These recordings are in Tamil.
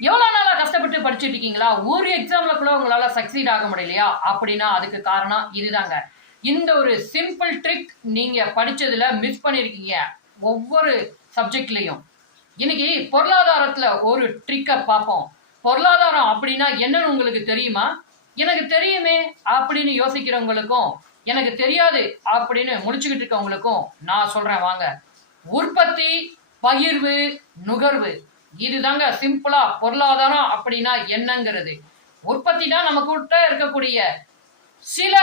எவ்வளவு நாளா கஷ்டப்பட்டு படிச்சுட்டு இருக்கீங்களா? ஒரு எக்ஸாம்ல கூட உங்களால சக்சீட் ஆக முடியலையா? அப்படின்னா அதுக்கு காரணம் இதுதாங்க. இந்த ஒரு சிம்பிள் ட்ரிக் நீங்க படிச்சதுல மிஸ் பண்ணிருக்கீங்க ஒவ்வொரு சப்ஜெக்ட்லயும். இன்னைக்கு பொருளாதாரத்துல ஒரு ட்ரிக்க பார்ப்போம். பொருளாதாரம் அப்படின்னா என்னன்னு உங்களுக்கு தெரியுமா? எனக்கு தெரியுமே அப்படின்னு யோசிக்கிறவங்களுக்கும், எனக்கு தெரியாது அப்படின்னு முடிச்சுக்கிட்டு இருக்கவங்களுக்கும் நான் சொல்றேன் வாங்க. உற்பத்தி, பகிர்வு, நுகர்வு, இதுதாங்க சிம்பிளா பொருளாதாரம் அப்படின்னா என்னங்கிறது. உற்பத்தினா நம்ம கிட்ட இருக்கக்கூடிய சில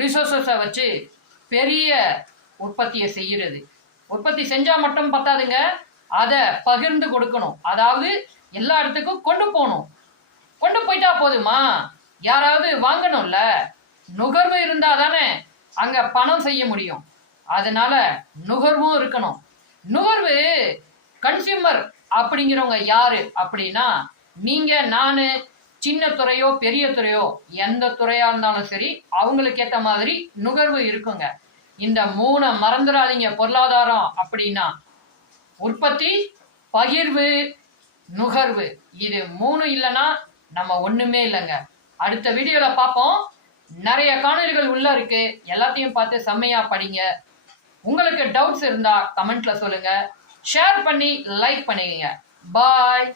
ரிசோர்ஸஸை வச்சு பெரிய உற்பத்தியை செய்யறது. உற்பத்தி செஞ்சா மட்டும் பத்தாதுங்க, அதை பகிர்ந்து கொடுக்கணும். அதாவது எல்லா இடத்துக்கும் கொண்டு போகணும். கொண்டு போயிட்டா போதுமா? யாராவது வாங்கணும்ல. நுகர்வு இருந்தா தானே அங்க பணம் செய்ய முடியும். அதனால நுகர்வும் இருக்கணும். நுகர்வு கன்சியூமர் அப்படிங்கிறவங்க யாரு அப்படின்னா, நீங்க, நானு, சின்ன துறையோ பெரிய துறையோ எந்த துறையா இருந்தாலும் சரி, அவங்களுக்கு ஏற்ற மாதிரி நுகர்வு இருக்குங்க. இந்த 3 மறந்துடாதீங்க. பொருளாதாரம் அப்படின்னா உற்பத்தி, பகிர்வு, நுகர்வு. இது 3 இல்லைன்னா நம்ம ஒண்ணுமே இல்லைங்க. அடுத்த வீடியோல பார்ப்போம். நிறைய காணொலிகள் உள்ள இருக்கு, எல்லாத்தையும் பார்த்து செம்மையா படிங்க. உங்களுக்கு டவுட்ஸ் இருந்தா கமெண்ட்ல சொல்லுங்க. ஷேர் பண்ணி லைக் பண்ணுங்க. பாய்.